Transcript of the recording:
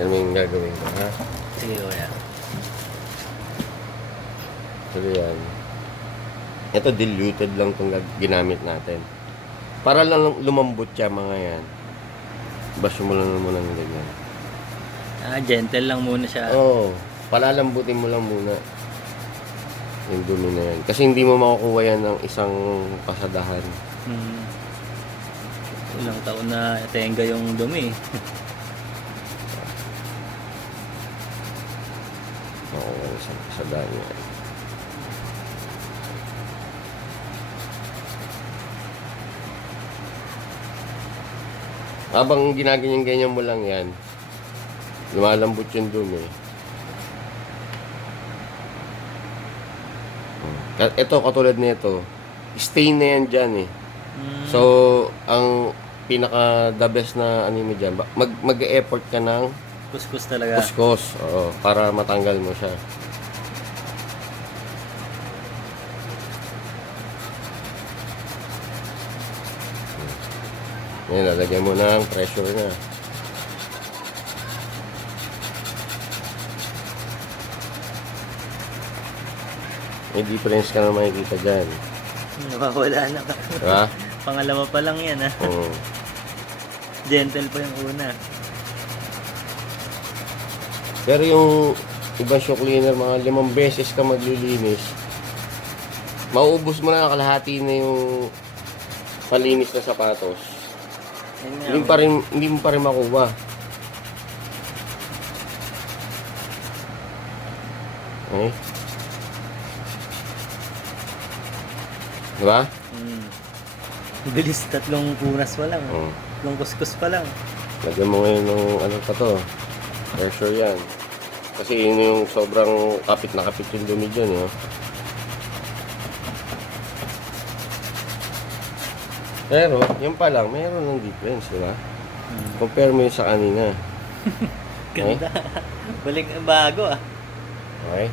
Yan mo yung gagawin ko, ha? Sige, kuya. So, yan. Ito, diluted lang itong ginamit natin. Para lang lumambot siya, mga yan. Baso mo lang muna ng ganyan. Gentle lang muna siya. Oo. Palalambutin mo lang muna. Yung dumi na yan. Kasi hindi mo makukuha yan ng isang pasadahan. Ilang taon na tenga yung dumi. Makukuha ng isang pasadahan yan. Habang ginaganyan-ganyan mo lang yan, lumalambot yung dumi. Ito, katulad nito, stain na yan dyan eh. So, ang pinaka the best na ano mo dyan, mag-e-effort ka ng Kuskus talaga. kuskus, oo, para matanggal mo siya. Ngayon, lalagyan mo ng pressure na. May difference ka na makikita dyan. Nawawala na ka. Diba? Pangalawa pa lang yan, ha? Oo. Gentle pa yung una. Pero yung ibang shoe cleaner, mga 5 beses ka maglilinis, mauubos mo na, kalahati na yung palinis na sapatos. Hindi mo pa rin makuha. Okay? Diba? Bilis, 3 punas pa lang. Oo. 3 kuskus pa lang. Lagyan mo ngayon ng ano pa to. Pressure yan. Kasi yun yung sobrang kapit na kapit yung dumi dyan. Eh. Pero, yun pa lang, mayroon ng difference, diba? Compare mo yun sa kanina. Ganda. Balik bago, ah. Okay?